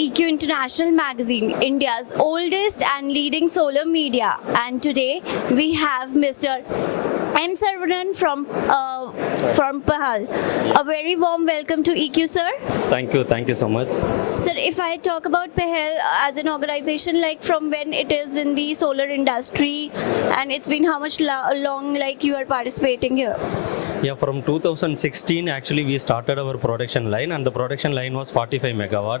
EQ International Magazine, India's oldest and leading solar media. And today we have Mr. M. Saravanan from Pahal. A very warm welcome to EQ, sir. Thank you so much. Sir, if I talk about Pahal as an organization, like from when it is in the solar industry, and it's been how much long like you are participating here? Yeah, from 2016 actually we started our production line, and the production line was 45 megawatt.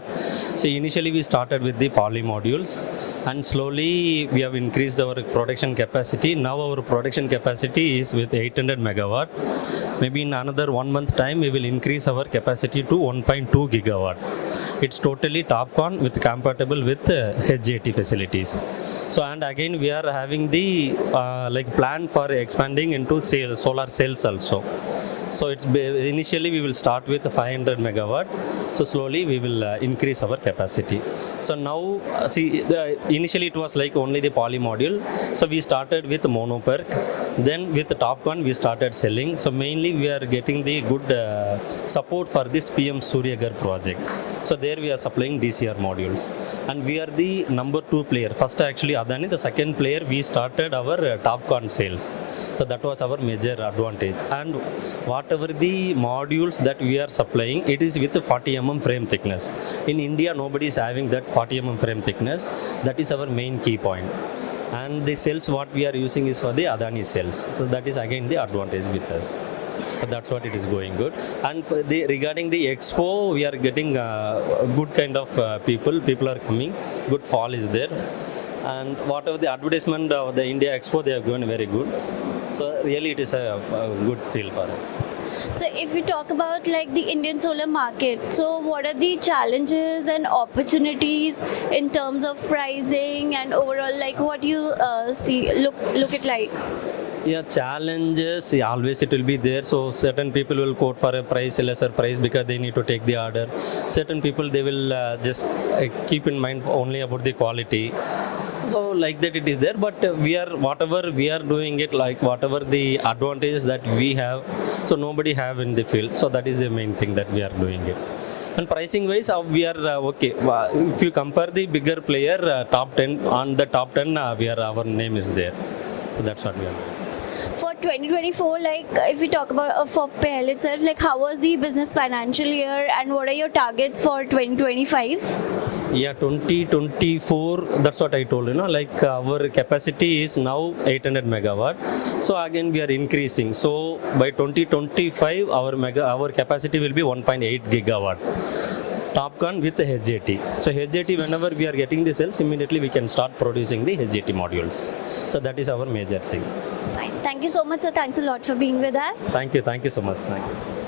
So initially we started with the poly modules, and slowly we have increased our production capacity. Now our production capacity is with 800 megawatt. Maybe in another 1 month time we will increase our capacity to 1.2 gigawatt. It's totally TOPCon with compatible with HJT facilities. So and again we are having the plan for expanding into solar cells also. So it's initially we will start with 500 megawatt. So slowly we will increase our capacity. So now initially it was like only the poly module. So we started with monoperk. Then with TOPCon we started selling. So mainly we are getting the good support for this PM Surya Ghar project. So there we are supplying DCR modules, and we are the number 2 player. First actually Adani, the second player, we started our TOPCon sales. So that was our major advantage. And whatever the modules that we are supplying, it is with 40 mm frame thickness. In India, nobody is having that 40 mm frame thickness. That is our main key point. And the cells what we are using is for the Adani cells. So that is again the advantage with us. So that's what it is going good. And for regarding the expo, we are getting good kind of people are coming. Good fall is there. And whatever the advertisement of the India Expo, they are going very good. So really it is a good feel for us. So if we talk about like the Indian solar market, so what are the challenges and opportunities in terms of pricing and overall, like what do you look it like? Yeah, challenges, always it will be there. So certain people will quote for a lesser price because they need to take the order. Certain people, they will just keep in mind only about the quality. So like that it is there, but whatever we are doing it, like whatever the advantages that we have, so nobody have in the field. So that is the main thing that we are doing it. And pricing wise, we are okay. If you compare the bigger player, top 10, on the top 10, our name is there. So that's what we are doing. For 2024, like if we talk about for Pahal itself, like how was the business financial year and what are your targets for 2025? Yeah, 2024, that's what I told, like our capacity is now 800 megawatt. So again, we are increasing. So by 2025, our capacity will be 1.8 gigawatt. TOPCon with the HJT. So HJT, whenever we are getting the cells, immediately we can start producing the HJT modules. So that is our major thing. Fine. Thank you so much, sir. Thanks a lot for being with us. Thank you so much. Thank you.